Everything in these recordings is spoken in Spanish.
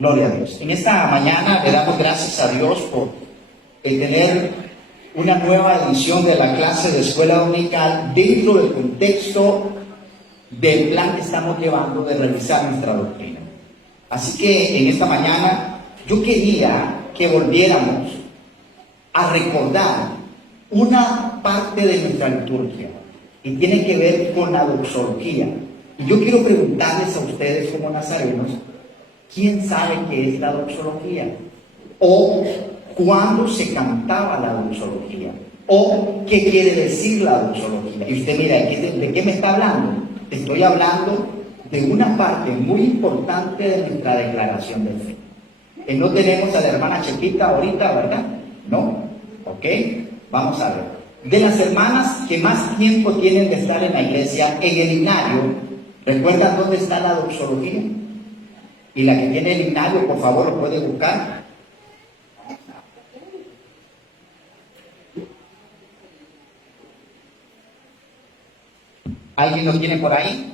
Gloria a Dios. En esta mañana le damos gracias a Dios por tener una nueva edición de la clase de escuela dominical dentro del contexto del plan que estamos llevando de revisar nuestra doctrina. Así que en esta mañana yo quería que volviéramos a recordar una parte de nuestra liturgia y tiene que ver con la doxología. Y yo quiero preguntarles a ustedes como nazarenos, ¿quién sabe qué es la doxología? ¿O cuándo se cantaba la doxología? ¿O qué quiere decir la doxología? Y usted mira, ¿de qué me está hablando? Estoy hablando de una parte muy importante de nuestra declaración de fe. No tenemos a la hermana Chequita ahorita, ¿verdad? ¿No? ¿Ok? Vamos a ver. De las hermanas que más tiempo tienen de estar en la iglesia, en el himnario, ¿recuerdan dónde está la doxología? Y la que tiene el himnario, por favor, lo puede buscar. ¿Alguien lo tiene por ahí?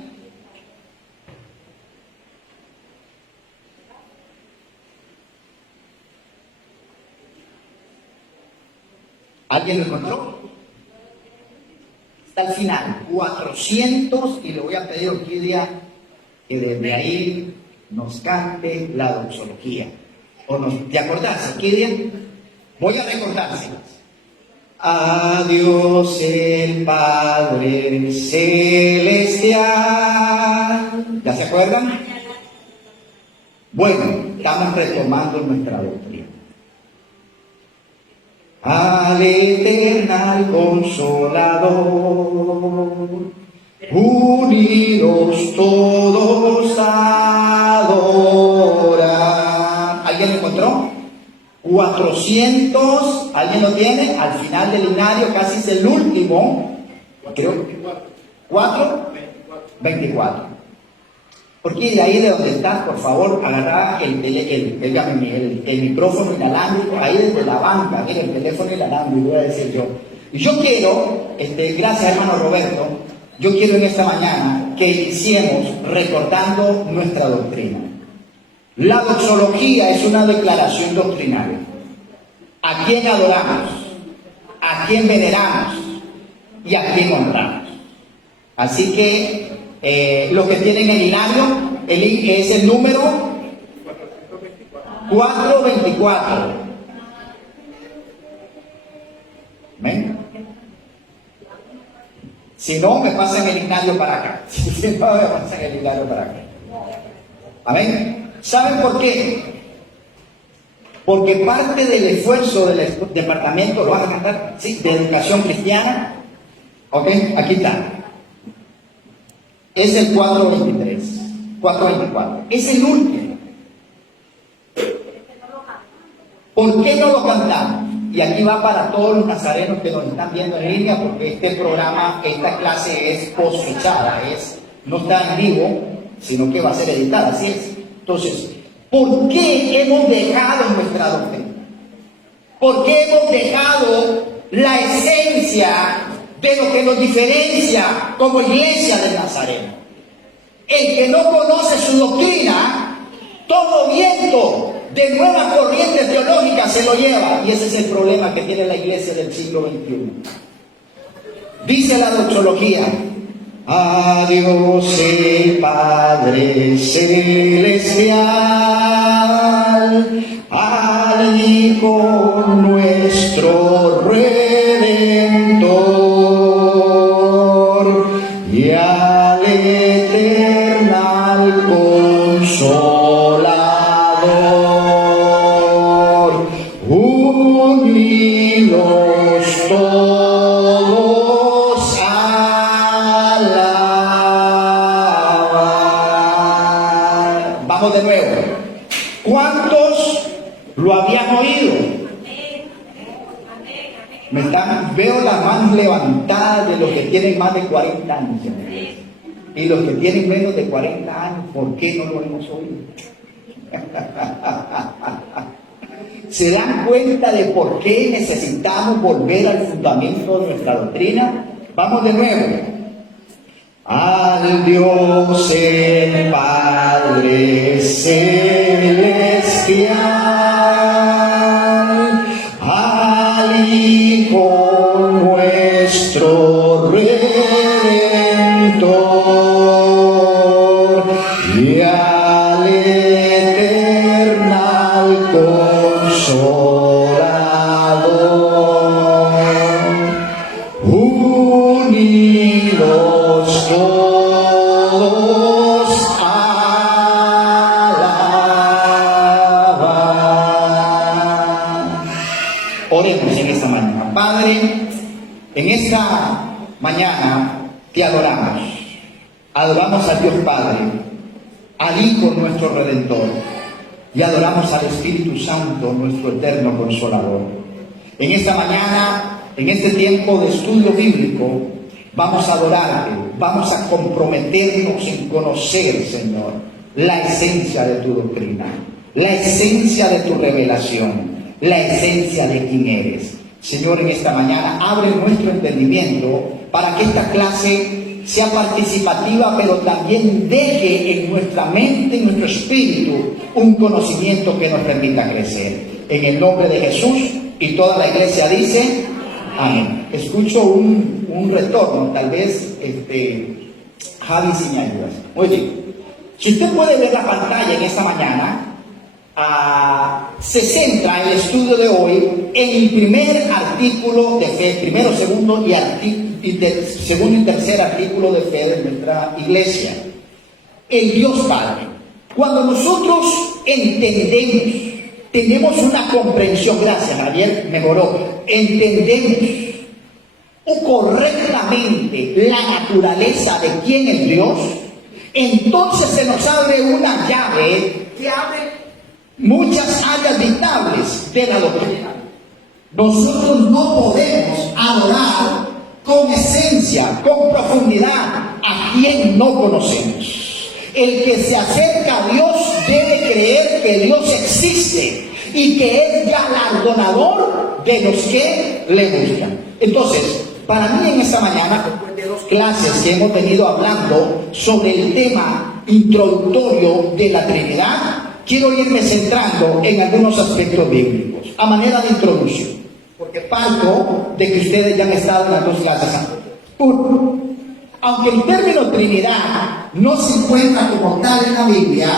¿Alguien lo encontró? Está al final, 400, y le voy a pedir a Orquídea que desde ahí nos cante la doxología. ¿Te acordás, Orquídea? Voy a recordárselas. A Dios el Padre Celestial. ¿Ya se acuerdan? Bueno, estamos retomando nuestra doctrina. Al eternal Consolador, unidos todos a adorar. ¿Alguien lo encontró? 400, ¿alguien lo tiene? Al final del himnario, casi es el último. Creo. 4, 24. Porque de ahí de donde estás, por favor, agarra el micrófono inalámbrico, ahí desde la banca, mira, el teléfono inalámbrico, voy a decir yo. Y yo quiero, gracias hermano Roberto, yo quiero en esta mañana que iniciemos recordando nuestra doctrina. La doxología es una declaración doctrinaria. ¿A quién adoramos? ¿A quién veneramos? ¿Y a quién honramos? Así que los que tienen el himnario es el número 424. ¿Ven? Si no, me pasan el himnario para acá. Si no, me pasan el himnario para acá. ¿Amén? ¿Saben por qué? Porque parte del esfuerzo del departamento, ¿lo van a cantar? ¿Sí? De educación cristiana. ¿Ok? Aquí está. Es el 423, 424. Es el último. ¿Por qué no lo cantamos? Y aquí va para todos los nazarenos que nos están viendo en línea, porque este programa, esta clase es post-fechada, no está en vivo, sino que va a ser editada, así es. Entonces, ¿por qué hemos dejado nuestra doctrina? ¿Por qué hemos dejado la esencia de lo que nos diferencia como iglesia del Nazareno? El que no conoce su doctrina, todo viento de nuevas corrientes teológicas se lo lleva, y ese es el problema que tiene la iglesia del siglo XXI. Dice la doxología: a Dios el Padre Celestial, al Hijo nuestro Redentor y al eternal Consolador, unidos todos a alabar. Vamos de nuevo. ¿Cuántos lo habían oído? Veo las manos levantadas de los que tienen más de 40 años. Y los que tienen menos de 40 años, ¿por qué no lo hemos oído? ¿Se dan cuenta de por qué necesitamos volver al fundamento de nuestra doctrina? Vamos de nuevo. Al Dios el Padre Celestial, al Hijo nuestro Redentor y al eternal Consolador, unidos todos alaban. Oremos en esta mañana. Padre, en esta mañana te adoramos. Adoramos al Dios Padre, al Hijo nuestro Redentor, y adoramos al Espíritu Santo, nuestro eterno Consolador. En esta mañana, en este tiempo de estudio bíblico, vamos a adorarte, vamos a comprometernos en conocer, Señor, la esencia de tu doctrina, la esencia de tu revelación, la esencia de quién eres. Señor, en esta mañana abre nuestro entendimiento para que esta clase sea participativa, pero también deje en nuestra mente, en nuestro espíritu, un conocimiento que nos permita crecer. En el nombre de Jesús, y toda la iglesia dice, amén. Escucho un retorno, tal vez, Javi, si me ayudas. Muy bien. Si usted puede ver la pantalla en esta mañana, se centra el estudio de hoy en el primer artículo de fe, primero, segundo y segundo y tercer artículo de fe de nuestra iglesia, el Dios Padre. Cuando nosotros entendemos, tenemos una comprensión, gracias Javier, mejoró, entendemos correctamente la naturaleza de quién es Dios, entonces se nos abre una llave que abre muchas áreas dictables de la doctrina. Nosotros no podemos adorar con esencia, con profundidad a quien no conocemos. El que se acerca a Dios debe creer que Dios existe y que es galardonador de los que le buscan. Entonces, para mí en esta mañana, después de 2 clases que hemos venido hablando sobre el tema introductorio de la Trinidad, quiero irme centrando en algunos aspectos bíblicos, a manera de introducción, porque parto de que ustedes ya han estado en las 2 clases antes. Uno, aunque el término Trinidad no se encuentra como tal en la Biblia,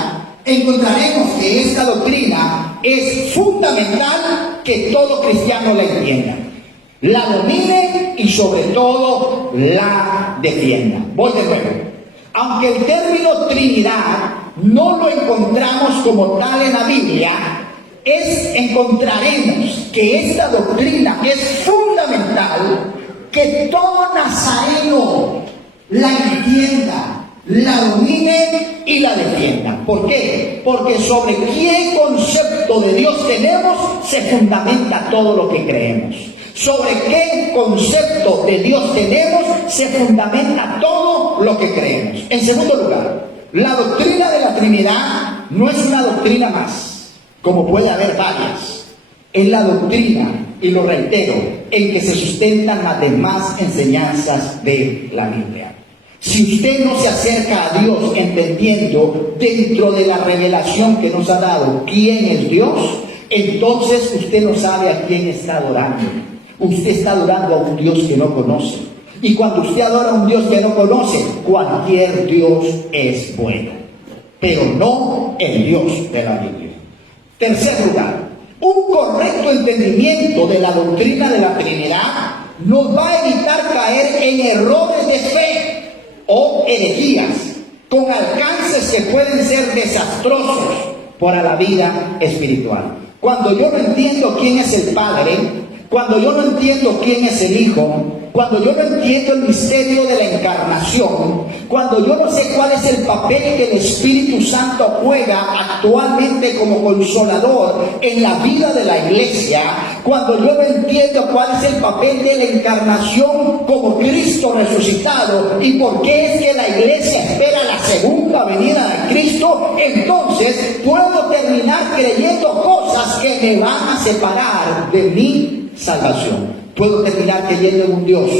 encontraremos que esta doctrina es fundamental que todo cristiano la entienda, la domine y sobre todo la defienda. Voy de nuevo. Aunque el término Trinidad no lo encontramos como tal en la Biblia, encontraremos que esta doctrina es fundamental que todo nazareno la entienda, la domine y la defienda. ¿Por qué? Porque sobre qué concepto de Dios tenemos se fundamenta todo lo que creemos. Sobre qué concepto de Dios tenemos se fundamenta todo lo que creemos. En segundo lugar, la doctrina de la Trinidad no es una doctrina más, como puede haber varias. Es la doctrina, y lo reitero, en que se sustentan las demás enseñanzas de la Biblia. Si usted no se acerca a Dios entendiendo dentro de la revelación que nos ha dado quién es Dios, entonces usted no sabe a quién está adorando. Usted está adorando a un Dios que no conoce. Y cuando usted adora a un Dios que no conoce, cualquier Dios es bueno, pero no el Dios de la Biblia. Tercer lugar, un correcto entendimiento de la doctrina de la Trinidad nos va a evitar caer en errores de fe o herejías con alcances que pueden ser desastrosos para la vida espiritual. Cuando yo no entiendo quién es el Padre, cuando yo no entiendo quién es el Hijo, cuando yo no entiendo el misterio de la encarnación, cuando yo no sé cuál es el papel que el Espíritu Santo juega actualmente como consolador en la vida de la iglesia, cuando yo no entiendo cuál es el papel de la encarnación como Cristo resucitado y por qué es que la iglesia espera la segunda venida de Cristo, entonces puedo terminar creyendo cosas que me van a separar de mi salvación. Puedo terminar creyendo en un Dios,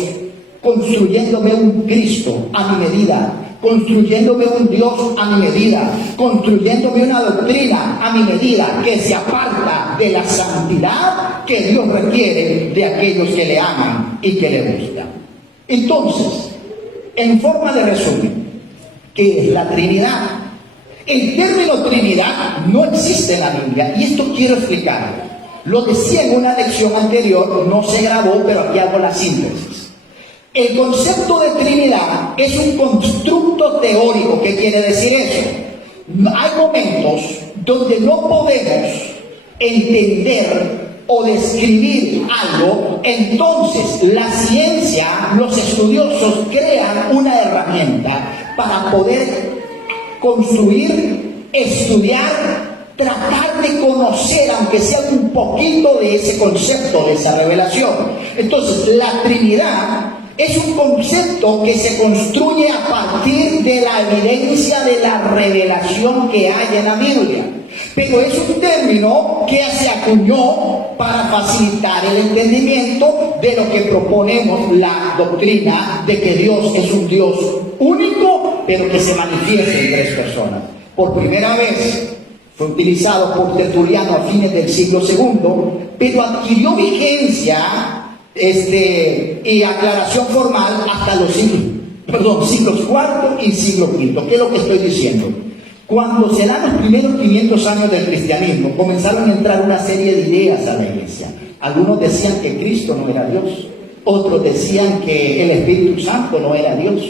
construyéndome un Cristo a mi medida, construyéndome un Dios a mi medida, construyéndome una doctrina a mi medida que se aparta de la santidad que Dios requiere de aquellos que le aman y que le buscan. Entonces, en forma de resumen, ¿qué es la Trinidad? El término Trinidad no existe en la Biblia y esto quiero explicarlo. Lo decía en una lección anterior, no se grabó, pero aquí hago la síntesis. El concepto de Trinidad es un constructo teórico. ¿Qué quiere decir eso? Hay momentos donde no podemos entender o describir algo, entonces la ciencia, los estudiosos crean una herramienta para poder construir, estudiar, tratar de conocer, aunque sea un poquito de ese concepto, de esa revelación. Entonces, la Trinidad es un concepto que se construye a partir de la evidencia de la revelación que hay en la Biblia. Pero es un término que se acuñó para facilitar el entendimiento de lo que proponemos, la doctrina de que Dios es un Dios único, pero que se manifiesta en tres personas. Por primera vez fue utilizado por Tertuliano a fines del siglo II, pero adquirió vigencia y aclaración formal hasta los siglos IV y siglo V. ¿Qué es lo que estoy diciendo? Cuando se dan los primeros 500 años del cristianismo, comenzaron a entrar una serie de ideas a la iglesia. Algunos decían que Cristo no era Dios, otros decían que el Espíritu Santo no era Dios,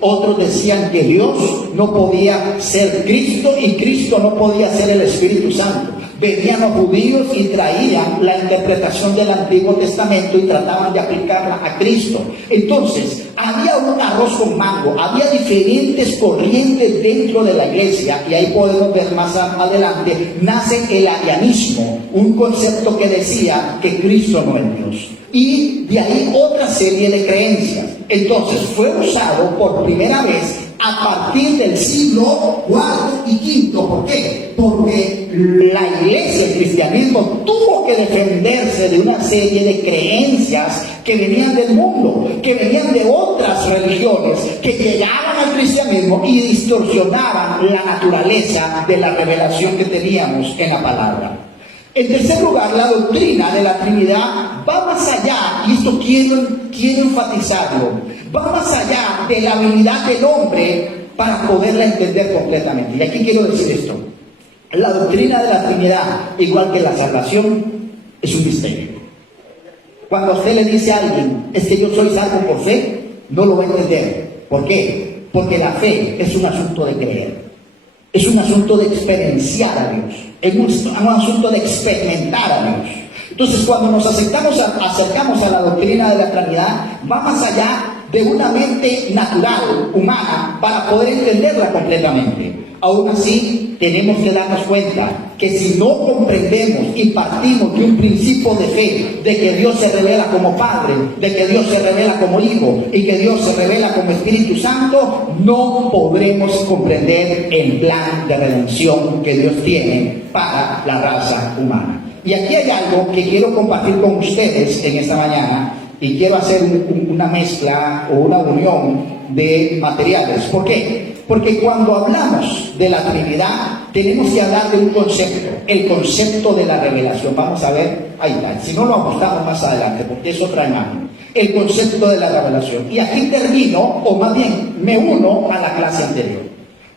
otros decían que Dios no podía ser Cristo y Cristo no podía ser el Espíritu Santo. Venían los judíos y traían la interpretación del Antiguo Testamento y trataban de aplicarla a Cristo. Entonces, había un arroz con mango, había diferentes corrientes dentro de la iglesia, y ahí podemos ver más adelante, nace el arianismo, un concepto que decía que Cristo no es Dios. Y de ahí otra serie de creencias. Entonces, fue usado por primera vez a partir del siglo IV y V. ¿Por qué? Porque la iglesia, el cristianismo, tuvo que defenderse de una serie de creencias que venían del mundo, que venían de otras religiones, que llegaban al cristianismo y distorsionaban la naturaleza de la revelación que teníamos en la palabra. En tercer lugar, la doctrina de la Trinidad va más allá, y esto quiero enfatizarlo, va más allá de la habilidad del hombre para poderla entender completamente. Y aquí quiero decir esto: la doctrina de la Trinidad, igual que la salvación, es un misterio. Cuando usted le dice a alguien, es que yo soy salvo por fe, no lo va a entender. ¿Por qué? Porque la fe es un asunto de creer. Es un asunto de experienciar a Dios, es un asunto de experimentar a Dios. Entonces, cuando nos acercamos a la doctrina de la Trinidad, va más allá de una mente natural, humana, para poder entenderla completamente. Aún así, tenemos que darnos cuenta que si no comprendemos y partimos de un principio de fe, de que Dios se revela como Padre, de que Dios se revela como Hijo y que Dios se revela como Espíritu Santo, no podremos comprender el plan de redención que Dios tiene para la raza humana. Y aquí hay algo que quiero compartir con ustedes en esta mañana, y quiero hacer una mezcla o una unión de materiales. ¿Por qué? Porque cuando hablamos de la Trinidad, tenemos que hablar de un concepto, el concepto de la revelación. Vamos a ver, ahí está, si no lo ajustamos más adelante, porque es otra imagen. El concepto de la revelación. Y aquí termino, o más bien, me uno a la clase anterior.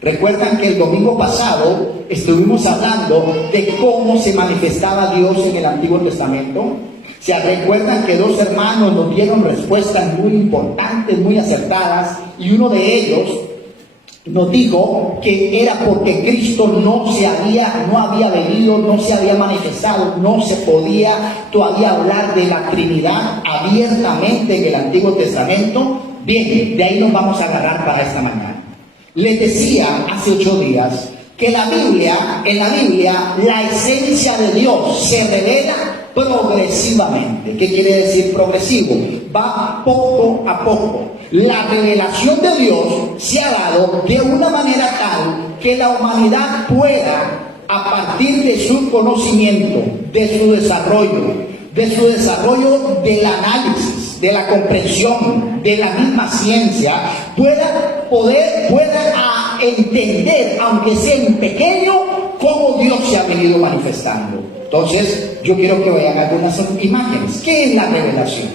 Recuerdan que el domingo pasado estuvimos hablando de cómo se manifestaba Dios en el Antiguo Testamento. ¿Se recuerdan que dos hermanos nos dieron respuestas muy importantes, muy acertadas? Y uno de ellos nos dijo que era porque Cristo no había venido, no se había manifestado, no se podía todavía hablar de la Trinidad abiertamente en el Antiguo Testamento. Bien, de ahí nos vamos a agarrar para esta mañana. Les decía hace 8 días que en la Biblia, la esencia de Dios se revela progresivamente. ¿Qué quiere decir progresivo? Va poco a poco. La revelación de Dios se ha dado de una manera tal que la humanidad pueda, a partir de su conocimiento, de su desarrollo del análisis, de la comprensión, de la misma ciencia, pueda pueda entender, aunque sea en pequeño, cómo Dios se ha venido manifestando. Entonces, yo quiero que vean algunas imágenes. ¿Qué es la revelación?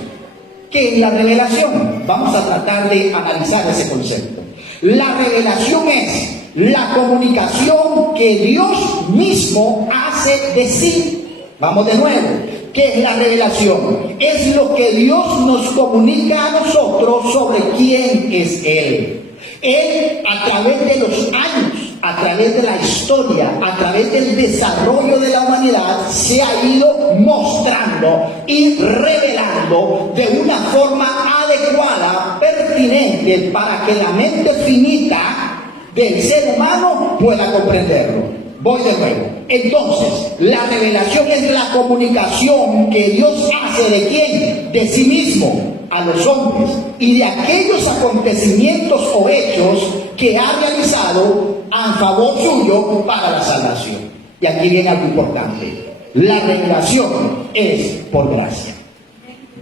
¿Qué es la revelación? Vamos a tratar de analizar ese concepto. La revelación es la comunicación que Dios mismo hace de sí. Vamos de nuevo. ¿Qué es la revelación? Es lo que Dios nos comunica a nosotros sobre quién es Él. Él, a través de los años, a través de la historia, a través del desarrollo de la humanidad, se ha ido mostrando y revelando de una forma adecuada, pertinente, para que la mente finita del ser humano pueda comprenderlo. Voy de nuevo. Entonces, la revelación es la comunicación que Dios hace ¿de quién? De sí mismo a los hombres y de aquellos acontecimientos o hechos que ha realizado a favor suyo para la salvación. Y aquí viene algo importante. La revelación es por gracia.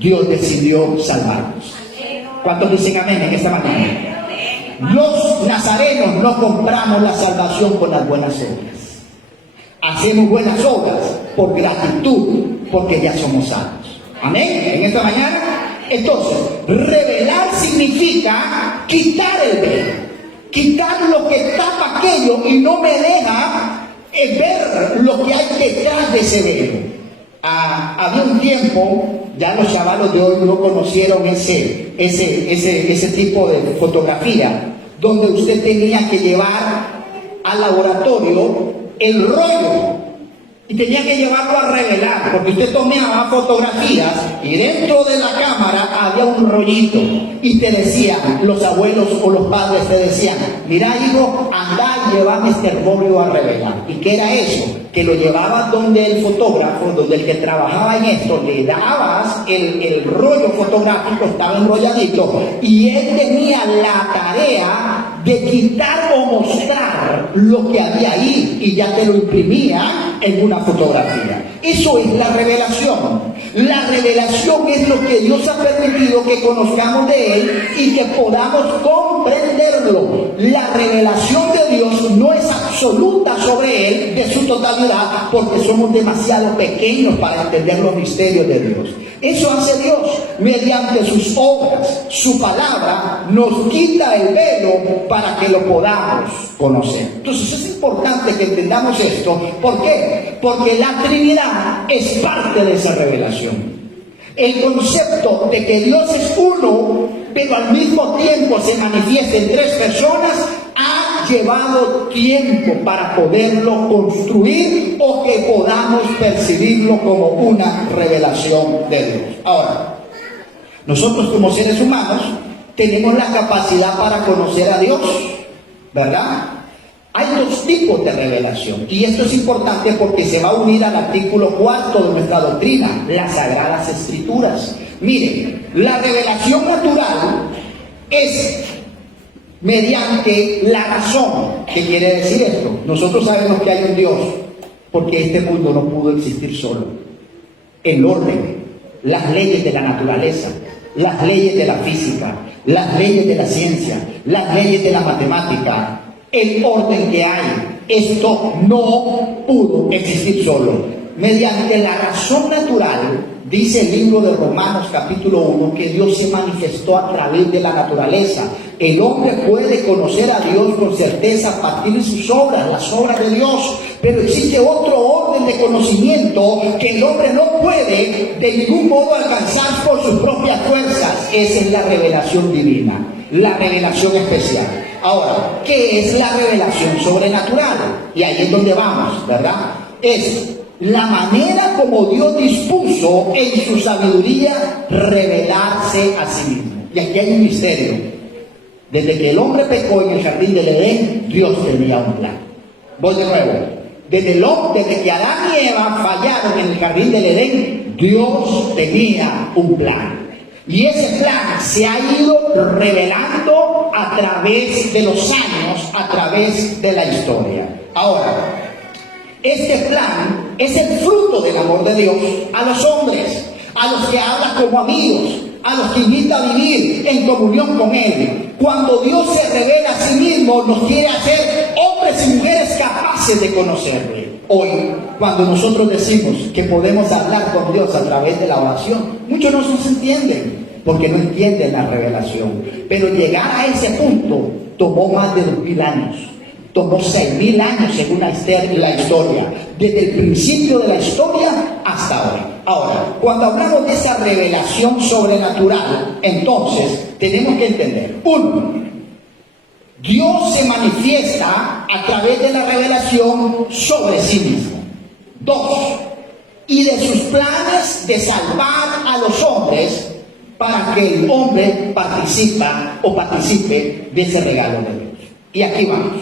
Dios decidió salvarnos. ¿Cuántos dicen amén en esta mañana? Los nazarenos no compramos la salvación con las buenas obras. Hacemos buenas obras por gratitud, porque ya somos salvos. Amén. En esta mañana, entonces, revelar significa quitar el velo, quitar lo que tapa aquello y no me deja ver lo que hay detrás de ese velo. Había un tiempo, ya los chavalos de hoy no conocieron ese tipo de fotografía, donde usted tenía que llevar al laboratorio el rollo y tenía que llevarlo a revelar, porque usted tomaba fotografías y dentro de la cámara había un rollito y te decían, los abuelos o los padres te decían, mira hijo, anda y llévame este rollo a revelar. ¿Y qué era eso? Que lo llevabas donde el fotógrafo, donde el que trabajaba en esto, le dabas el rollo fotográfico, estaba enrolladito, y él tenía la tarea de quitar o mostrar lo que había ahí y ya te lo imprimía en una fotografía. Eso es la revelación. La revelación es lo que Dios ha permitido que conozcamos de Él y que podamos comprenderlo. La revelación de Dios no es absoluta sobre Él de su totalidad, porque somos demasiado pequeños para entender los misterios de Dios. Eso hace Dios mediante sus obras. Su palabra nos quita el velo para que lo podamos conocer. Entonces es importante que entendamos esto. ¿Por qué? Porque la Trinidad es parte de esa revelación. El concepto de que Dios es uno, pero al mismo tiempo se manifiesta en tres personas, ha llevado tiempo para poderlo construir o que podamos percibirlo como una revelación de Dios. Ahora, nosotros como seres humanos tenemos la capacidad para conocer a Dios, ¿verdad? Hay dos tipos de revelación, y esto es importante porque se va a unir al artículo 4 de nuestra doctrina, las Sagradas Escrituras. Miren, la revelación natural es mediante la razón. ¿Qué quiere decir esto? Nosotros sabemos que hay un Dios, porque este mundo no pudo existir solo. El orden, las leyes de la naturaleza, las leyes de la física, las leyes de la ciencia, las leyes de la matemática, el orden que hay, esto no pudo existir solo. Mediante la razón natural, dice el libro de Romanos capítulo 1, que Dios se manifestó a través de la naturaleza. El hombre puede conocer a Dios con certeza a partir de sus obras, las obras de Dios, pero existe otro orden de conocimiento que el hombre no puede de ningún modo alcanzar por sus propias fuerzas. Esa es la revelación divina, la revelación especial. Ahora, ¿qué es la revelación sobrenatural? Y ahí es donde vamos, ¿verdad? Es la manera como Dios dispuso en su sabiduría revelarse a sí mismo. Y aquí hay un misterio. Desde que el hombre pecó en el jardín del Edén, Dios tenía un plan. Voy de nuevo. Desde que Adán y Eva fallaron en el jardín del Edén, Dios tenía un plan. Y ese plan se ha ido revelando a través de los años, a través de la historia. Ahora, este plan es el fruto del amor de Dios a los hombres, a los que habla como amigos, a los que invita a vivir en comunión con Él. Cuando Dios se revela a sí mismo, nos quiere hacer hombres y mujeres capaces de conocerle. Hoy, cuando nosotros decimos que podemos hablar con Dios a través de la oración, muchos no nos entienden, porque no entienden la revelación. Pero llegar a ese punto tomó más de 2000 años. Tomó 6000 años según la historia, desde el principio de la historia hasta hoy. Ahora, cuando hablamos de esa revelación sobrenatural, entonces tenemos que entender, uno, Dios se manifiesta a través de la revelación sobre sí mismo. Dos, y de sus planes de salvar a los hombres para que el hombre participe de ese regalo de Dios. Y aquí vamos.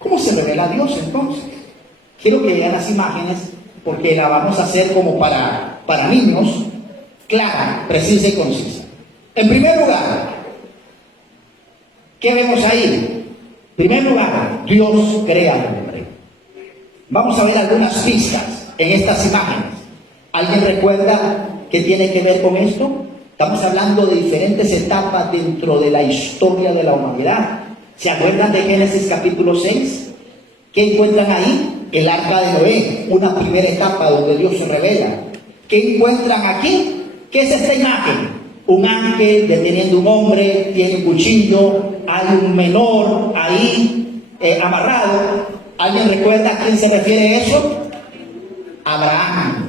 ¿Cómo se revela Dios entonces? Quiero que vean las imágenes porque la vamos a hacer como para niños, clara, precisa y concisa. En primer lugar, ¿qué vemos ahí? En primer lugar, Dios crea al hombre. Vamos a ver algunas pistas en estas imágenes. ¿Alguien recuerda qué tiene que ver con esto? Estamos hablando de diferentes etapas dentro de la historia de la humanidad. ¿Se acuerdan de Génesis capítulo 6? ¿Qué encuentran ahí? El arca de Noé, una primera etapa donde Dios se revela. ¿Qué encuentran aquí? ¿Qué es esta imagen? Un ángel deteniendo un hombre, tiene un cuchillo, hay un menor ahí amarrado. ¿Alguien recuerda a quién se refiere eso? Abraham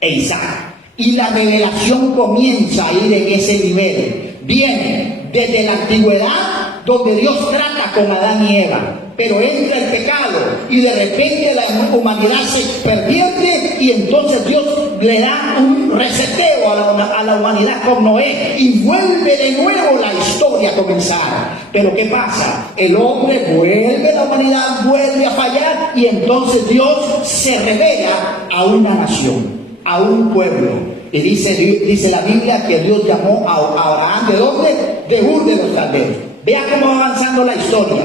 e Isaac. Y la revelación comienza a ir en ese nivel. Viene desde la antigüedad, donde Dios trata con Adán y Eva, pero entra el pecado y de repente la humanidad se pervierte y entonces Dios le da un reseteo a la humanidad con Noé y vuelve de nuevo la historia a comenzar. Pero ¿qué pasa? El hombre vuelve, la humanidad vuelve a fallar y entonces Dios se revela a una nación, a un pueblo. Y dice la Biblia que Dios llamó a Abraham, ¿de dónde? De Ur de los Caldeos. Vea cómo va avanzando la historia.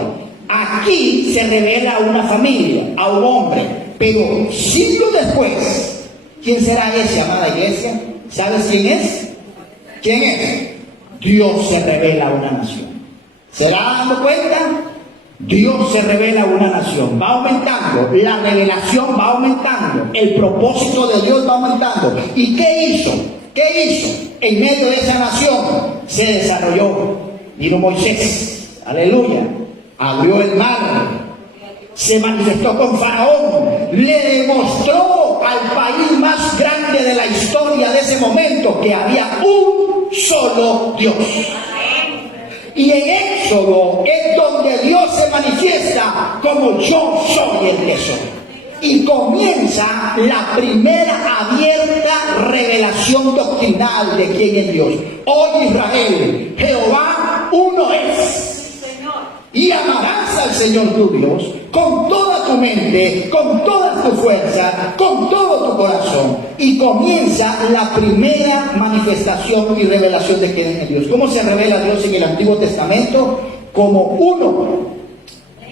Aquí se revela a una familia, a un hombre, pero siglos después, ¿quién será ese, amada iglesia? ¿Sabes quién es? ¿Quién es? Dios se revela a una nación. ¿Se va dando cuenta? Dios se revela a una nación, va aumentando, la revelación va aumentando, el propósito de Dios va aumentando. ¿Y qué hizo? ¿Qué hizo? En medio de esa nación se desarrolló. Vino Moisés, aleluya, abrió el mar, se manifestó con Faraón, le demostró al país más grande de la historia de ese momento que había un solo Dios. Y en Éxodo es donde Dios se manifiesta como yo soy el que soy. Y comienza la primera abierta revelación doctrinal de quién es Dios. Oye Israel, Jehová uno es. Y amarás al Señor tu Dios con toda tu mente, con toda tu fuerza, con todo tu corazón. Y comienza la primera manifestación y revelación de quién es Dios. ¿Cómo se revela Dios en el Antiguo Testamento? Como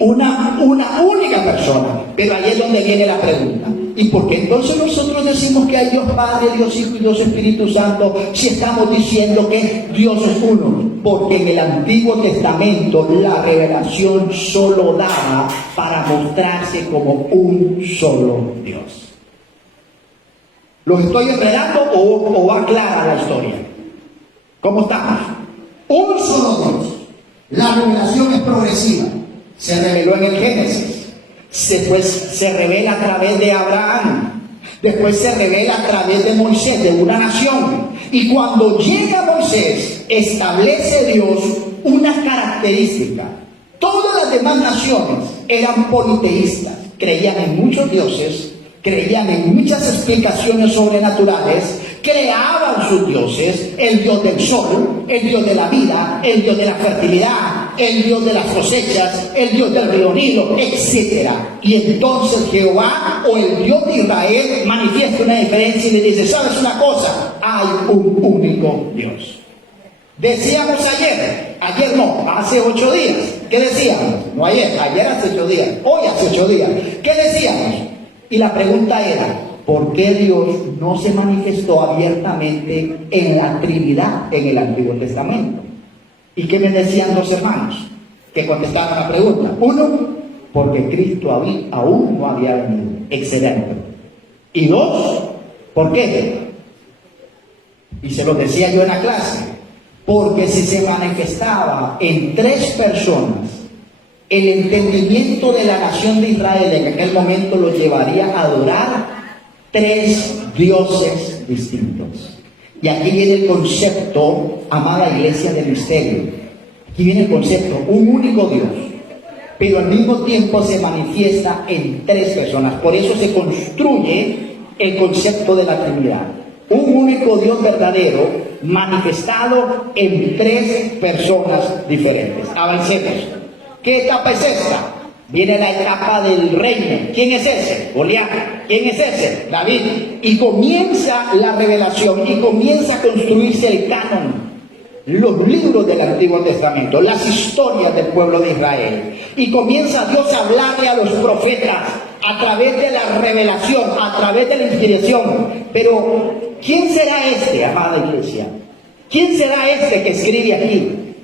una única persona. Pero ahí es donde viene la pregunta. ¿Y por qué entonces nosotros decimos que hay Dios Padre, Dios Hijo y Dios Espíritu Santo si estamos diciendo que Dios es uno? Porque en el Antiguo Testamento la revelación solo daba para mostrarse como un solo Dios. ¿Los estoy enredando o va clara la historia? ¿Cómo estamos? Un solo Dios. La revelación es progresiva. Se reveló en el Génesis. Después se revela a través de Abraham. Después se revela a través de Moisés, de una nación. Y cuando llega Moisés, establece Dios una característica. Todas las demás naciones eran politeístas. Creían en muchos dioses, creían en muchas explicaciones sobrenaturales, creaban sus dioses, el dios del sol, el dios de la vida, el dios de la fertilidad, el dios de las cosechas, el dios del río Nilo, etc. Y entonces Jehová o el Dios de Israel manifiesta una diferencia y le dice, ¿sabes una cosa? Hay un único Dios. Decíamos ayer no, hace 8 días. ¿Qué decíamos? No ayer hace 8 días, hoy hace 8 días. ¿Qué decíamos? Y la pregunta era, ¿por qué Dios no se manifestó abiertamente en la Trinidad en el Antiguo Testamento? ¿Y qué me decían los hermanos que contestaban la pregunta? Uno, porque Cristo aún no había venido. Excelente. Y dos, ¿por qué? Y se lo decía yo en la clase, porque si se manifestaba en tres personas, el entendimiento de la nación de Israel en aquel momento lo llevaría a adorar tres dioses distintos. Y aquí viene el concepto, amada iglesia del misterio. Aquí viene el concepto, un único Dios, pero al mismo tiempo se manifiesta en tres personas. Por eso se construye el concepto de la Trinidad. Un único Dios verdadero manifestado en tres personas diferentes. Avancemos. ¿Qué etapa es esta? Viene la etapa del reino. ¿Quién es ese? Goliat. ¿Quién es ese? David. Y comienza la revelación y comienza a construirse el canon, los libros del Antiguo Testamento, las historias del pueblo de Israel. Y comienza Dios a hablarle a los profetas a través de la revelación, a través de la inspiración. Pero, ¿quién será este, amada iglesia? ¿Quién será este que escribe aquí?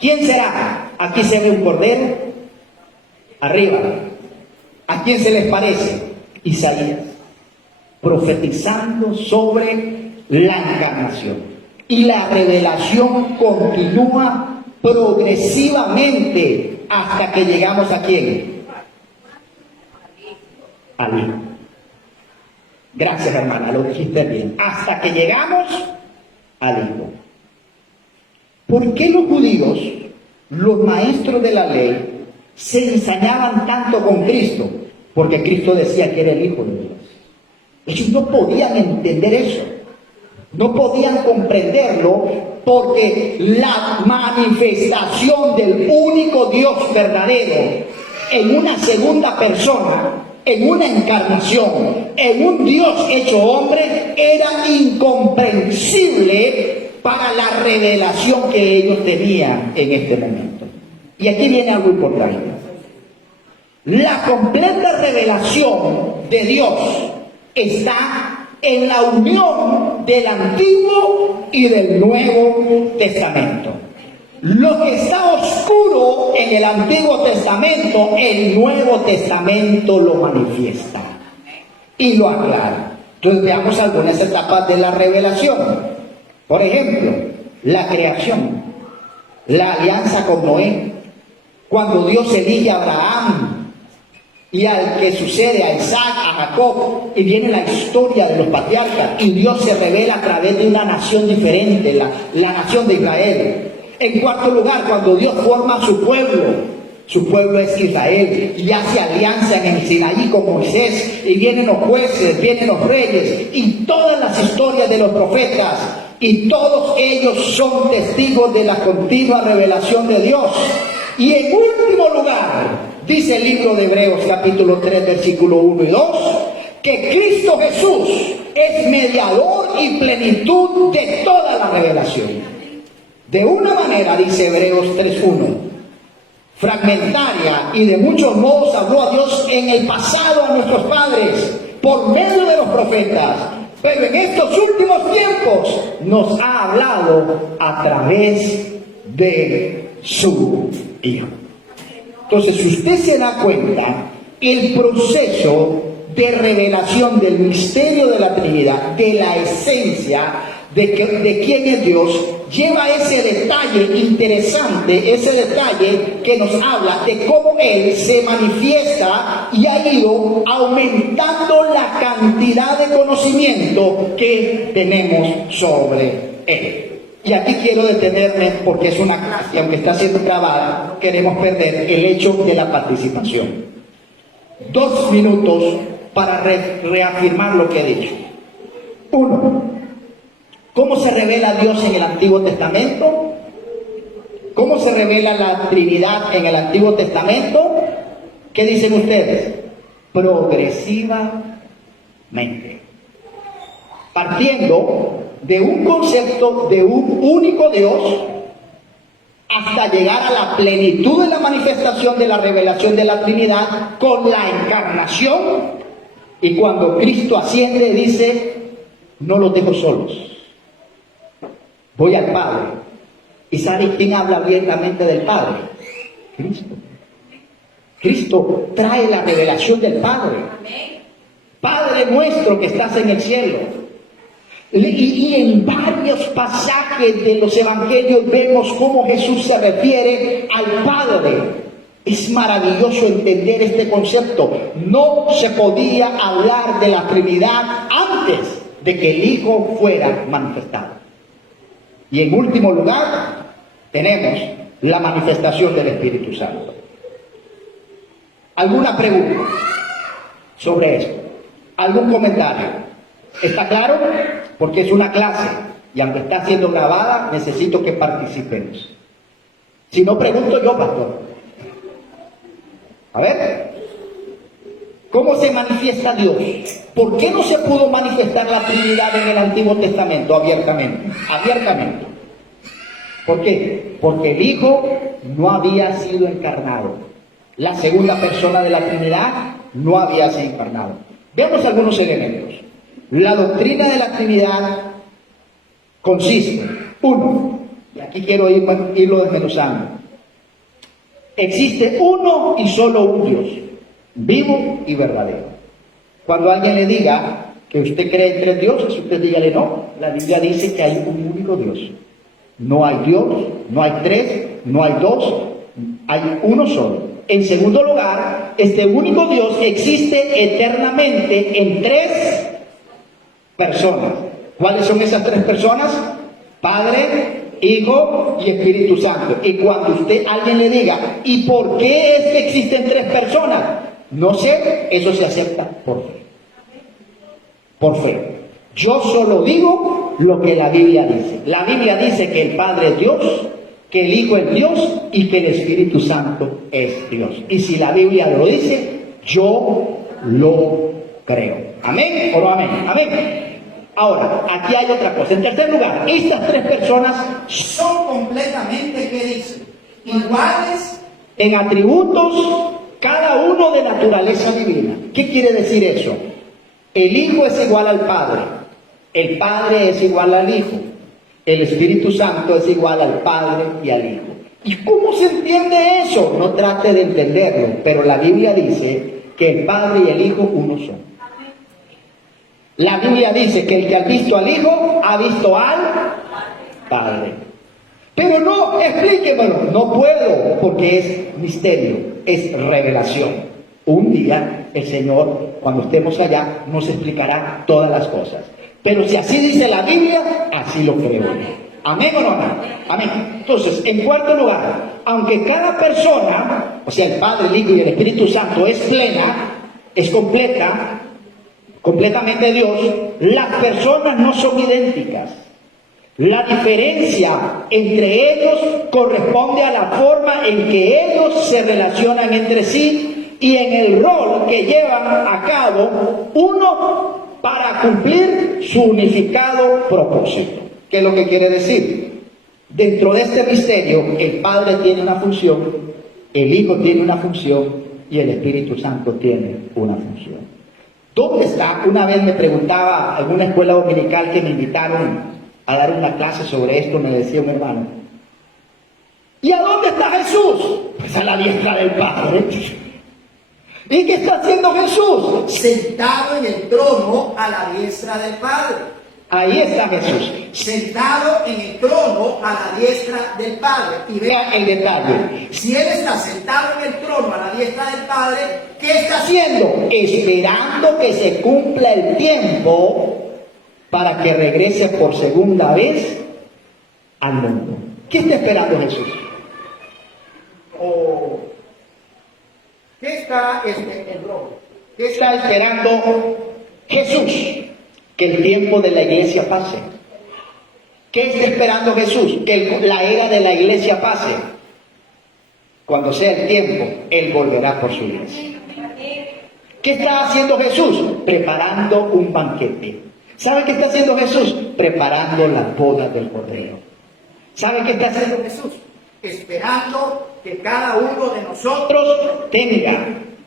¿Quién será? Aquí se ve un cordero, arriba. ¿A quién se les parece? Isaías, profetizando sobre la encarnación. Y la revelación continúa progresivamente hasta que llegamos a ¿quién? Al Hijo. Gracias, hermana, lo dijiste bien. Hasta que llegamos al Hijo. ¿Por qué los judíos, los maestros de la ley, se ensañaban tanto con Cristo? Porque Cristo decía que era el Hijo de Dios. Ellos no podían entender eso. No podían comprenderlo porque la manifestación del único Dios verdadero en una segunda persona, en una encarnación, en un Dios hecho hombre, era incomprensible para la revelación que ellos tenían en este momento. Y aquí viene algo importante. La completa revelación de Dios está en la unión del Antiguo y del Nuevo Testamento. Lo que está oscuro en el Antiguo Testamento, el Nuevo Testamento lo manifiesta y lo aclara. Entonces veamos algunas etapas de la revelación. Por ejemplo, la creación, la alianza con Noé, cuando Dios elige a Abraham y al que sucede a Isaac, a Jacob, y viene la historia de los patriarcas, y Dios se revela a través de una nación diferente, la nación de Israel. En cuarto lugar, cuando Dios forma su pueblo es Israel, y hace alianza en el Sinaí con Moisés, y vienen los jueces, vienen los reyes, y todas las historias de los profetas, y todos ellos son testigos de la continua revelación de Dios. Y en último lugar, dice el libro de Hebreos capítulo 3 versículo 1 y 2, que Cristo Jesús es mediador y plenitud de toda la revelación. De una manera, dice Hebreos 3:1, fragmentaria y de muchos modos habló a Dios en el pasado a nuestros padres por medio de los profetas, pero en estos últimos tiempos nos ha hablado a través de su Hijo. Entonces, si usted se da cuenta, el proceso de revelación del misterio de la Trinidad, de la esencia de quién es Dios, lleva ese detalle interesante, ese detalle que nos habla de cómo Él se manifiesta y ha ido aumentando la cantidad de conocimiento que tenemos sobre Él. Y aquí quiero detenerme porque es una clase, aunque está siendo grabada, queremos perder el hecho de la participación. 2 minutos para reafirmar lo que he dicho. 1. ¿Cómo se revela Dios en el Antiguo Testamento? ¿Cómo se revela la Trinidad en el Antiguo Testamento? ¿Qué dicen ustedes? Progresivamente. Partiendo de un concepto de un único Dios hasta llegar a la plenitud de la manifestación de la revelación de la Trinidad con la encarnación, y cuando Cristo asciende dice, no los dejo solos, voy al Padre ¿Y sabe quién habla abiertamente del Padre? Cristo. Cristo trae la revelación del Padre. Padre nuestro que estás en el cielo. Y en varios pasajes de los evangelios vemos cómo Jesús se refiere al Padre. Es maravilloso entender este concepto. No se podía hablar de la Trinidad antes de que el Hijo fuera manifestado. Y en último lugar, tenemos la manifestación del Espíritu Santo. ¿Alguna pregunta sobre esto? ¿Algún comentario? ¿Está claro? Porque es una clase y aunque está siendo grabada, necesito que participemos. Si no, pregunto yo, pastor. A ver, ¿cómo se manifiesta Dios? ¿Por qué no se pudo manifestar la Trinidad en el Antiguo Testamento abiertamente? Abiertamente. ¿Por qué? Porque el Hijo no había sido encarnado. La segunda persona de la Trinidad no había sido encarnado. Veamos algunos elementos. La doctrina de la Trinidad consiste, uno, y aquí quiero irlo desmenuzando. Existe uno y solo un Dios, vivo y verdadero. Cuando alguien le diga que usted cree en tres dioses, usted dígale no. La Biblia dice que hay un único Dios. No hay Dios, no hay tres, no hay dos, hay uno solo. En segundo lugar, este único Dios existe eternamente en tres personas. ¿Cuáles son esas tres personas? Padre, Hijo y Espíritu Santo. Y cuando alguien le diga, ¿y por qué es que existen tres personas? No sé, eso se acepta por fe. Por fe. Yo solo digo lo que la Biblia dice. La Biblia dice que el Padre es Dios, que el Hijo es Dios y que el Espíritu Santo es Dios. Y si la Biblia lo dice, yo lo creo. ¿Amén o no amén? Amén. Ahora, aquí hay otra cosa. En tercer lugar, estas tres personas son completamente, ¿qué dice? Iguales en atributos, cada uno de naturaleza divina. ¿Qué quiere decir eso? El Hijo es igual al Padre, el Padre es igual al Hijo, el Espíritu Santo es igual al Padre y al Hijo. ¿Y cómo se entiende eso? No trate de entenderlo, pero la Biblia dice que el Padre y el Hijo uno son. La Biblia dice que el que ha visto al Hijo, ha visto al Padre. Pero no, explíquemelo. No puedo, porque es misterio, es revelación. Un día el Señor, cuando estemos allá, nos explicará todas las cosas. Pero si así dice la Biblia, así lo creo. ¿Amén o no amén? Amén. Entonces, en cuarto lugar, aunque cada persona, o sea, el Padre, el Hijo y el Espíritu Santo es plena, es completa, completamente Dios, las personas no son idénticas. La diferencia entre ellos corresponde a la forma en que ellos se relacionan entre sí y en el rol que llevan a cabo uno para cumplir su unificado propósito. ¿Qué es lo que quiere decir? Dentro de este misterio, el Padre tiene una función, el Hijo tiene una función y el Espíritu Santo tiene una función. ¿Dónde está? Una vez me preguntaba alguna escuela dominical que me invitaron a dar una clase sobre esto, me decía un hermano, ¿y a dónde está Jesús? Pues a la diestra del Padre. ¿Y qué está haciendo Jesús? Sentado en el trono a la diestra del Padre. Ahí está Jesús, sentado en el trono a la diestra del Padre. Y vea el detalle. Si Él está sentado en el trono a la diestra del Padre, ¿qué está haciendo? Esperando que se cumpla el tiempo para que regrese por segunda vez al mundo. ¿Qué está esperando Jesús? ¿Qué está ¿Qué está esperando Jesús? Que el tiempo de la iglesia pase. ¿Qué está esperando Jesús? Que la era de la iglesia pase. Cuando sea el tiempo, Él volverá por su iglesia. ¿Qué está haciendo Jesús? Preparando un banquete. ¿Sabe qué está haciendo Jesús? Preparando la boda del Cordero. ¿Sabe qué está haciendo Jesús? Esperando que cada uno de nosotros tenga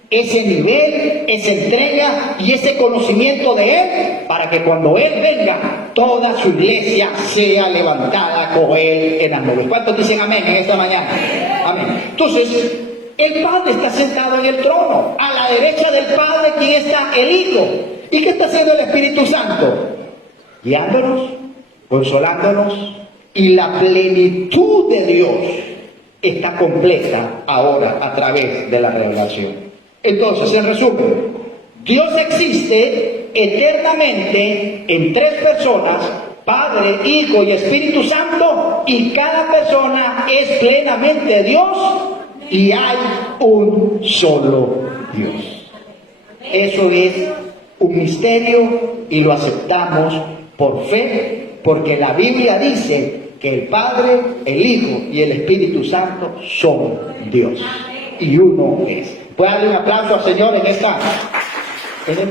ese nivel, esa entrega y ese conocimiento de Él, para que cuando Él venga, toda su iglesia sea levantada con Él en las nubes. ¿Cuántos dicen amén en esta mañana? Amén. Entonces, el Padre está sentado en el trono. A la derecha del Padre, ¿quién está? El Hijo. ¿Y qué está haciendo el Espíritu Santo? Guiándonos, consolándonos, y la plenitud de Dios está completa ahora a través de la revelación. Entonces, en resumen, Dios existe eternamente en tres personas: Padre, Hijo y Espíritu Santo, y cada persona es plenamente Dios y hay un solo Dios. Eso es un misterio y lo aceptamos por fe, porque la Biblia dice que el Padre, el Hijo y el Espíritu Santo son Dios y uno es. ¿Puede darle un aplauso al Señor en esta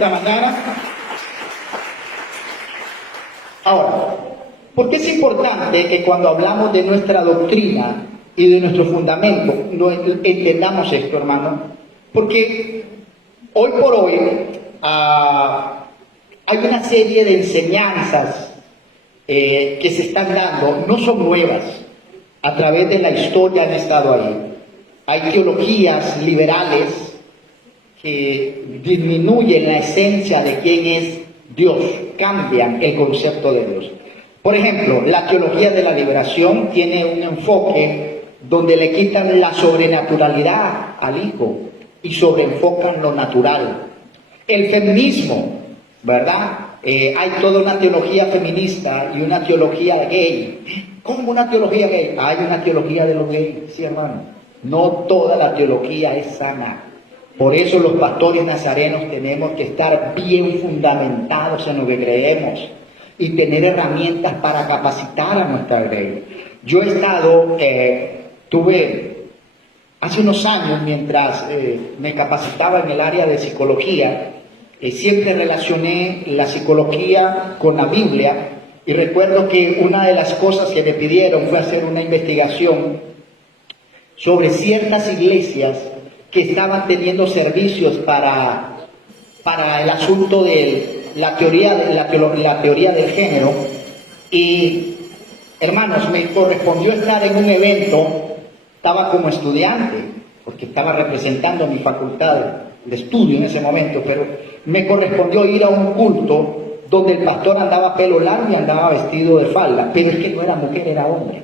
mañana? Ahora, ¿por qué es importante que cuando hablamos de nuestra doctrina y de nuestro fundamento no entendamos esto, hermano? Porque hoy por hoy hay una serie de enseñanzas que se están dando, no son nuevas, a través de la historia han estado ahí. Hay teologías liberales que disminuyen la esencia de quién es Dios, cambian el concepto de Dios. Por ejemplo, la teología de la liberación tiene un enfoque donde le quitan la sobrenaturalidad al Hijo y sobreenfocan lo natural. El feminismo, ¿verdad? Hay toda una teología feminista y una teología gay. ¿Cómo una teología gay? Hay una teología de los gays, sí, hermano. No toda la teología es sana. Por eso los pastores nazarenos tenemos que estar bien fundamentados en lo que creemos y tener herramientas para capacitar a nuestra grey. Yo he estado, tuve hace unos años, mientras me capacitaba en el área de psicología, siempre relacioné la psicología con la Biblia, y recuerdo que una de las cosas que me pidieron fue hacer una investigación sobre ciertas iglesias que estaban teniendo servicios para el asunto de la teoría del género. Y hermanos, me correspondió estar en un evento, estaba como estudiante, porque estaba representando mi facultad de estudio en ese momento, pero me correspondió ir a un culto donde el pastor andaba pelo largo y andaba vestido de falda, pero es que no era mujer, era hombre.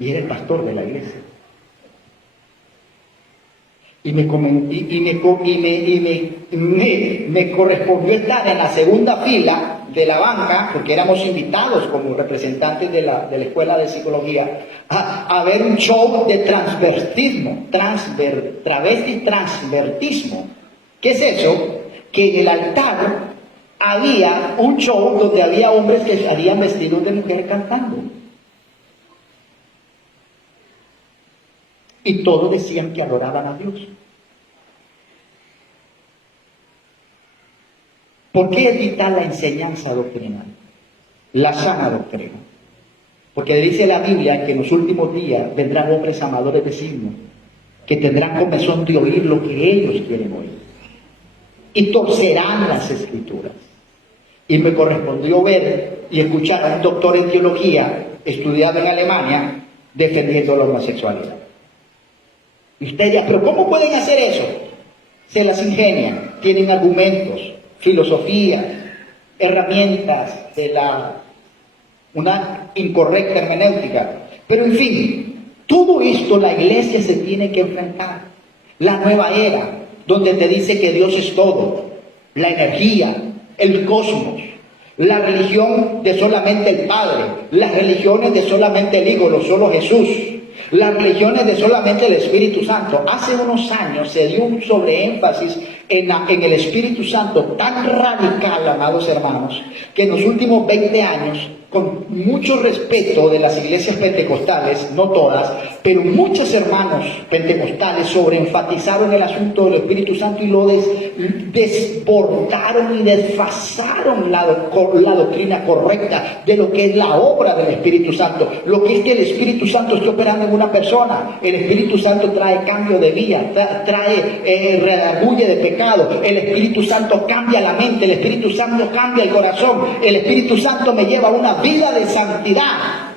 Y era el pastor de la iglesia. Y me correspondió estar en la segunda fila de la banca, porque éramos invitados como representantes de la escuela de psicología, a ver un show de transvertismo, transvertismo. ¿Qué es eso? Que en el altar había un show donde había hombres que salían vestidos de mujer cantando. Y todos decían que adoraban a Dios. ¿Por qué es vital la enseñanza doctrinal? La sana doctrina. Porque dice la Biblia que en los últimos días vendrán hombres amadores de signos, que tendrán comezón de oír lo que ellos quieren oír. Y torcerán las escrituras. Y me correspondió ver y escuchar a un doctor en teología, estudiado en Alemania, defendiendo la homosexualidad. Y usted dirá, ¿pero cómo pueden hacer eso? Se las ingenian, tienen argumentos, filosofía, herramientas de una incorrecta hermenéutica. Pero en fin, todo esto la iglesia se tiene que enfrentar. La nueva era, donde te dice que Dios es todo, la energía, el cosmos, la religión de solamente el Padre, las religiones de solamente el Hijo, lo solo Jesús, las religiones de solamente el Espíritu Santo. Hace unos años se dio un sobreénfasis en el Espíritu Santo tan radical, amados hermanos, que en los últimos 20 años con mucho respeto de las iglesias pentecostales, no todas, pero muchos hermanos pentecostales sobreenfatizaron el asunto del Espíritu Santo y lo desbordaron y desfasaron la doctrina correcta de lo que es la obra del Espíritu Santo, lo que es que el Espíritu Santo esté operando en una persona. El Espíritu Santo trae cambio de vida, redarguye de pecado, el Espíritu Santo cambia la mente, el Espíritu Santo cambia el corazón, el Espíritu Santo me lleva a una vida de santidad.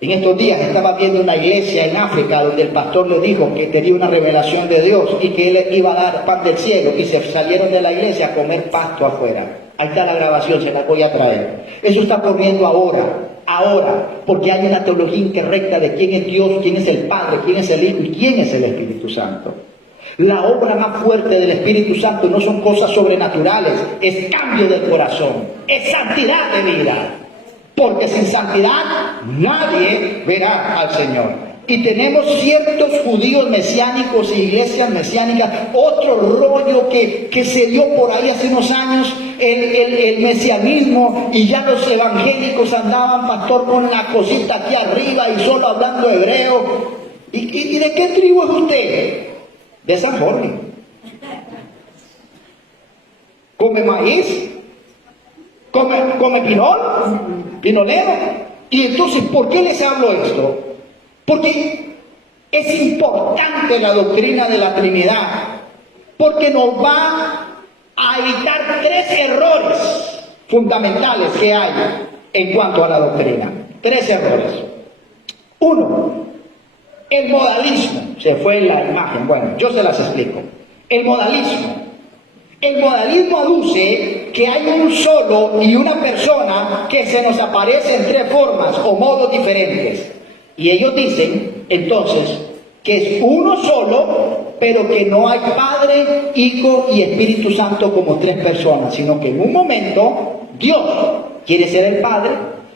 En estos días estaba viendo una iglesia en África donde el pastor le dijo que tenía una revelación de Dios y que él iba a dar pan del cielo, y se salieron de la iglesia a comer pasto afuera. Ahí está la grabación, se la voy a traer. Eso está ocurriendo ahora, porque hay una teología incorrecta de quién es Dios, quién es el Padre, quién es el Hijo y quién es el Espíritu Santo. La obra más fuerte del Espíritu Santo no son cosas sobrenaturales, es cambio del corazón, es santidad de vida. Porque sin santidad nadie verá al Señor. Y tenemos ciertos judíos mesiánicos e iglesias mesiánicas, otro rollo que se dio por ahí hace unos años, el mesianismo, y ya los evangélicos andaban, pastor, con la cosita aquí arriba y solo hablando hebreo. ¿Y de qué tribu es usted? De San Jorge. ¿Come maíz? ¿Come pinolero? Y entonces, ¿por qué les hablo esto? Porque es importante la doctrina de la Trinidad, porque nos va a evitar 3 errores fundamentales que hay en cuanto a la doctrina. 3 errores. 1, el modalismo. Se fue la imagen. Bueno, yo se las explico. El modalismo. El modalismo aduce que hay un solo y una persona que se nos aparece en 3 formas o modos diferentes. Y ellos dicen, entonces, que es uno solo, pero que no hay Padre, Hijo y Espíritu Santo como 3 personas, sino que en un momento Dios quiere ser el Padre,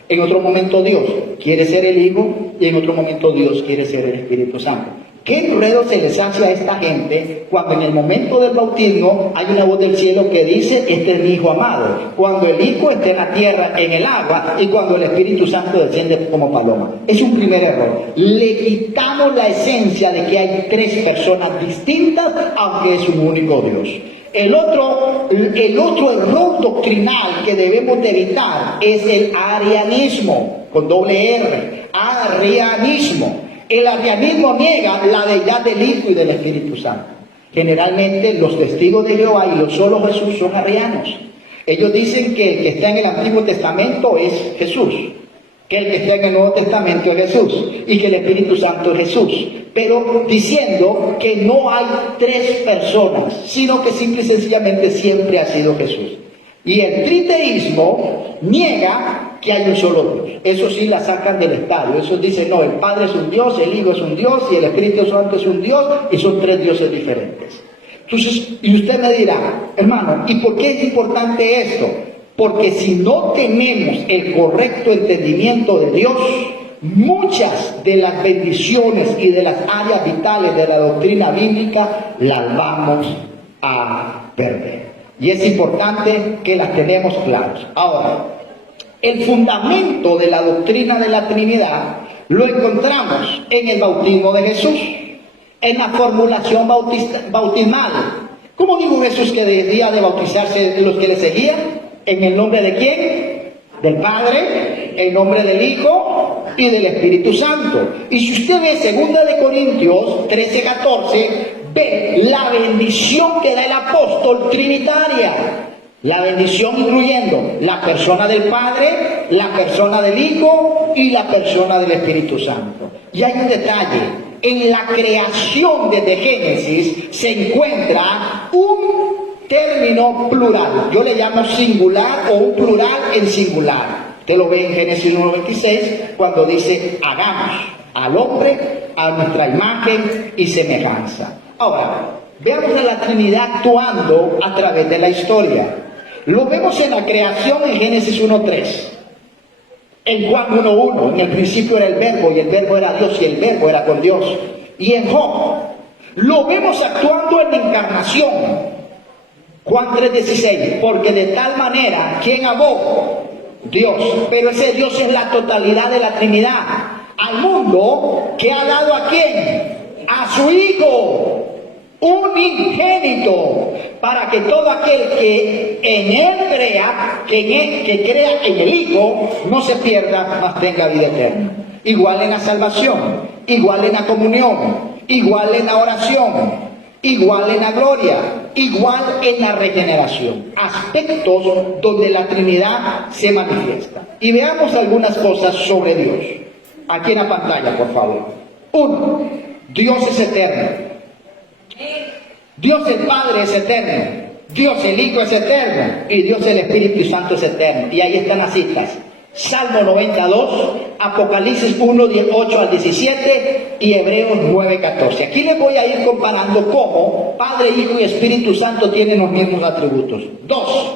en otro momento Dios quiere ser el Hijo y en otro momento Dios quiere ser el Espíritu Santo. ¿Qué enredo se les hace a esta gente cuando en el momento del bautismo hay una voz del cielo que dice, este es mi Hijo amado? Cuando el Hijo está en la tierra, en el agua, y cuando el Espíritu Santo desciende como paloma. Es un primer error. Le quitamos la esencia de que hay 3 personas distintas, aunque es un único Dios. El otro error doctrinal que debemos de evitar es el arianismo, con doble R, arianismo. El arianismo niega la deidad del Hijo y del Espíritu Santo. Generalmente los testigos de Jehová y los solo Jesús son arianos. Ellos dicen que el que está en el Antiguo Testamento es Jesús, que el que está en el Nuevo Testamento es Jesús y que el Espíritu Santo es Jesús, pero diciendo que no hay 3 personas, sino que simple y sencillamente siempre ha sido Jesús. Y el triteísmo niega que hay un solo Dios. Eso sí la sacan del estadio. Eso dicen, no, el Padre es un Dios, el Hijo es un Dios y el Espíritu Santo es un Dios, y son 3 dioses diferentes. Entonces, y usted me dirá, hermano, ¿y por qué es importante esto? Porque si no tenemos el correcto entendimiento de Dios, muchas de las bendiciones y de las áreas vitales de la doctrina bíblica las vamos a perder. Y es importante que las tenemos claras. Ahora, el fundamento de la doctrina de la Trinidad lo encontramos en el bautismo de Jesús, en la formulación bautismal. ¿Cómo dijo Jesús que debía de bautizarse los que le seguían? ¿En el nombre de quién? Del Padre, en nombre del Hijo y del Espíritu Santo. Y si usted ve 2 de Corintios 13:14, ve la bendición que da el apóstol trinitaria. La bendición incluyendo la persona del Padre, la persona del Hijo y la persona del Espíritu Santo. Y hay un detalle. En la creación desde Génesis se encuentra un término plural. Yo le llamo singular o un plural en singular. Usted lo ve en Génesis 1:26 cuando dice, hagamos al hombre a nuestra imagen y semejanza. Ahora, veamos a la Trinidad actuando a través de la historia. Lo vemos en la creación en Génesis 1:3. En Juan 1:1, en el principio era el Verbo, y el Verbo era Dios, y el Verbo era con Dios. Y en Job, lo vemos actuando en la encarnación. Juan 3:16, porque de tal manera, ¿quién amó? Dios, pero ese Dios es la totalidad de la Trinidad. Al mundo, ¿que ha dado a quién? A su Hijo, unigénito, para que todo aquel que en Él crea, que crea en el Hijo, no se pierda, mas tenga vida eterna. Igual en la salvación, igual en la comunión, igual en la oración, igual en la gloria, igual en la regeneración. Aspectos donde la Trinidad se manifiesta. Y veamos algunas cosas sobre Dios. Aquí en la pantalla, por favor. 1. Dios es eterno. Dios el Padre es eterno. Dios el Hijo es eterno. Y Dios el Espíritu Santo es eterno. Y ahí están las citas. Salmo 92, Apocalipsis 1, 8 al 17 y Hebreos 9, 14. Aquí les voy a ir comparando cómo Padre, Hijo y Espíritu Santo tienen los mismos atributos. 2.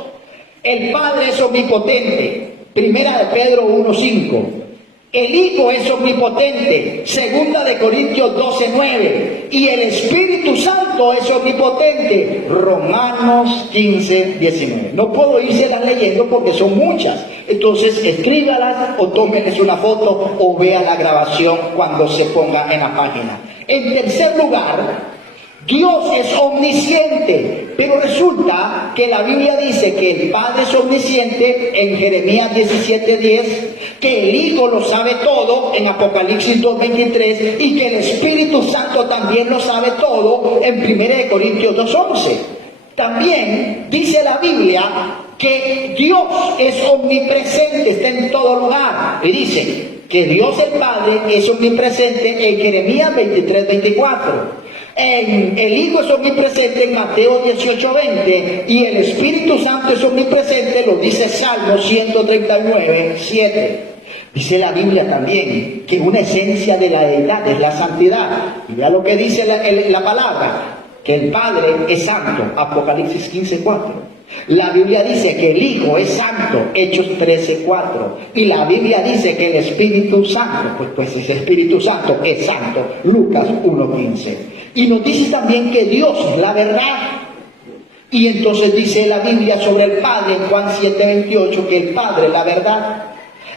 El Padre es omnipotente. Primera de Pedro 1, 5. El Hijo es omnipotente, segunda de Corintios 12, 9, y el Espíritu Santo es omnipotente, Romanos 15, 19. No puedo irselas leyendo porque son muchas, entonces escríbalas o tómenles una foto o vea la grabación cuando se ponga en la página. En tercer lugar, Dios es omnisciente, pero resulta que la Biblia dice que el Padre es omnisciente en Jeremías 17:10, que el Hijo lo sabe todo en Apocalipsis 2:23 y que el Espíritu Santo también lo sabe todo en 1 Corintios 2:11. También dice la Biblia que Dios es omnipresente, está en todo lugar. Y dice que Dios el Padre es omnipresente en Jeremías 23:24. El Hijo es omnipresente en Mateo 18:20 y el Espíritu Santo es omnipresente, lo dice Salmo 139:7. Dice la Biblia también que una esencia de la deidad es la santidad. Y vea lo que dice la palabra, que el Padre es santo, Apocalipsis 15:4. La Biblia dice que el Hijo es santo, Hechos 13:4. Y la Biblia dice que el Espíritu Santo, pues ese Espíritu Santo es santo, Lucas 1:15. Y nos dice también que Dios es la verdad. Y entonces dice la Biblia sobre el Padre en Juan 7:28 que el Padre es la verdad.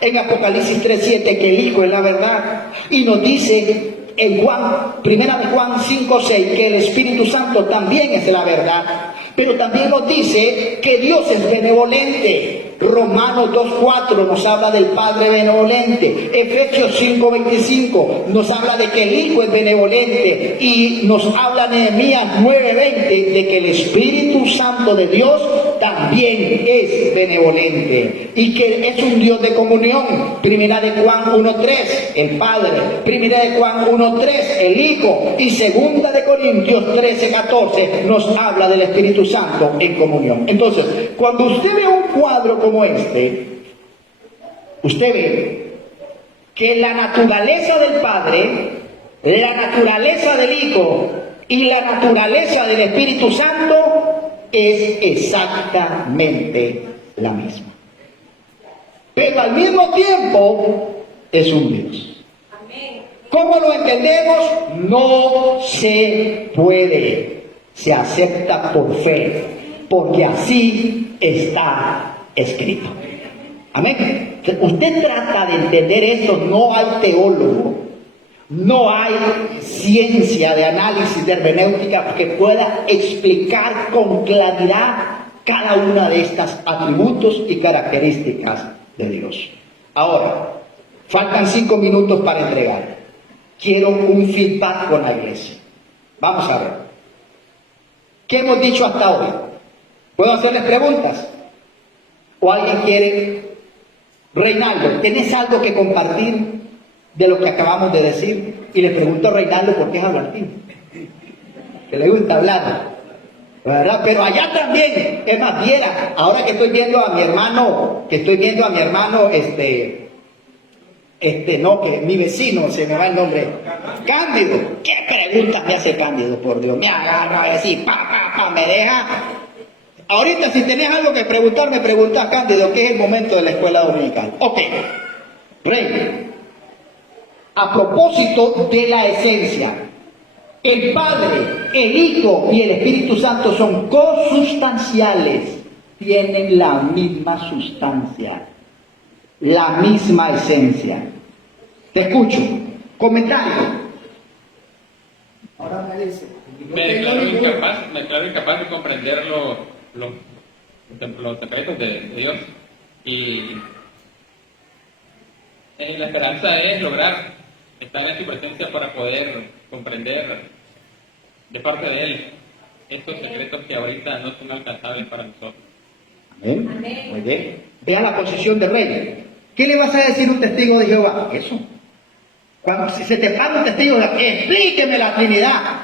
En Apocalipsis 3:7 que el Hijo es la verdad. Y nos dice en primera de Juan 5:6 que el Espíritu Santo también es la verdad. Pero también nos dice que Dios es benevolente. Romanos 2:4 nos habla del Padre benevolente. Efesios 5:25 nos habla de que el Hijo es benevolente. Y nos habla Nehemías 9:20 de que el Espíritu Santo de Dios también es benevolente. Y que es un Dios de comunión. Primera de Juan 1:3, el Padre. Primera de Juan 1:3, el Hijo. Y segunda de Corintios 13:14 nos habla del Espíritu Santo en comunión. Entonces, cuando usted ve un cuadro como este, usted ve que la naturaleza del Padre, la naturaleza del Hijo y la naturaleza del Espíritu Santo es exactamente la misma. Pero al mismo tiempo es un Dios. ¿Cómo lo entendemos? No se puede. Se acepta por fe, porque así está escrito. Amén. Usted trata de entender esto, no hay teólogo, no hay ciencia de análisis de hermenéutica que pueda explicar con claridad cada una de estas atributos y características de Dios. Ahora, faltan 5 minutos para entregar. Quiero un feedback con la iglesia. Vamos a ver. ¿Qué hemos dicho hasta hoy? ¿Puedo hacerles preguntas? ¿O alguien quiere? Reinaldo, ¿tienes algo que compartir de lo que acabamos de decir? Y le pregunto a Reinaldo por qué es hablantín. Que le gusta hablar, ¿verdad? Pero allá también, es más, viera, ahora que estoy viendo a mi hermano, no, que mi vecino, se me va el nombre, Cándido. ¿Qué preguntas me hace Cándido, por Dios? Me agarra a decir, me deja. Ahorita si tenés algo que preguntar, me preguntás, Cándido, que es el momento de la escuela dominical. Ok, Rey, a propósito de la esencia, el Padre, el Hijo y el Espíritu Santo son consustanciales, tienen la misma sustancia. la misma esencia. Te escucho. Comentario. Ahora me dice. Me declaro incapaz de comprender los secretos de Dios. Y la esperanza es lograr estar en su presencia para poder comprender de parte de Él estos secretos que ahorita no son alcanzables para nosotros. Amén. Muy bien. Vea la posición de rey. ¿Qué le vas a decir a un testigo de Jehová? Eso. Cuando si se te para un testigo de explíqueme la Trinidad.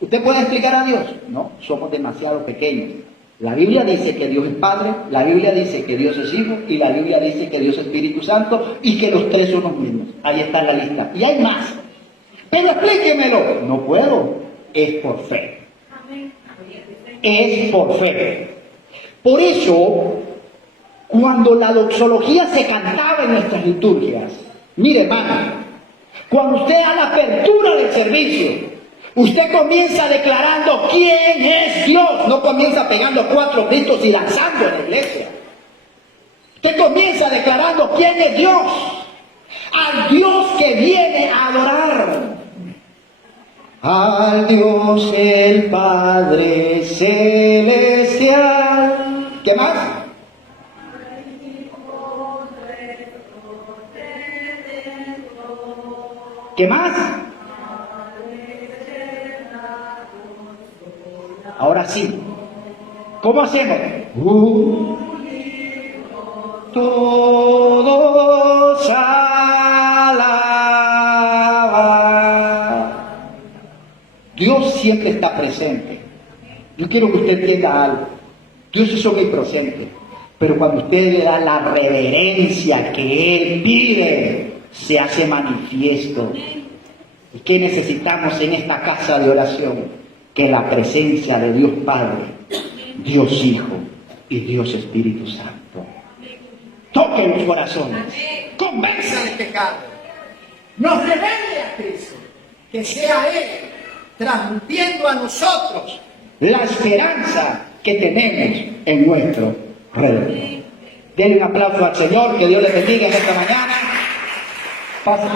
¿Usted puede explicar a Dios? No, somos demasiado pequeños. La Biblia dice que Dios es Padre, la Biblia dice que Dios es Hijo y la Biblia dice que Dios es Espíritu Santo y que los tres son los mismos. Ahí está la lista. Y hay más. Pero explíquemelo. No puedo. Es por fe. Es por fe. Por eso, cuando la doxología se cantaba en nuestras liturgias, mire hermano, cuando usted a la apertura del servicio, usted comienza declarando quién es Dios, no comienza pegando 4 gritos y lanzando en la iglesia. Usted comienza declarando quién es Dios, al Dios que viene a adorar. Al Dios el Padre Celestial. ¿Qué más? ¿Qué más? Ahora sí. ¿Cómo hacemos? Todos alaban. Dios siempre está presente. Yo quiero que usted entienda algo. Dios es omnipresente. Pero cuando usted le da la reverencia que Él pide, se hace manifiesto. ¿Y qué necesitamos en esta casa de oración? Que la presencia de Dios Padre, Dios Hijo y Dios Espíritu Santo toque los corazones, convenza de pecado, nos revele a Cristo, que sea Él transmitiendo a nosotros la esperanza que tenemos en nuestro Redentor. Denle un aplauso al Señor, que Dios les bendiga en esta mañana. Pasen.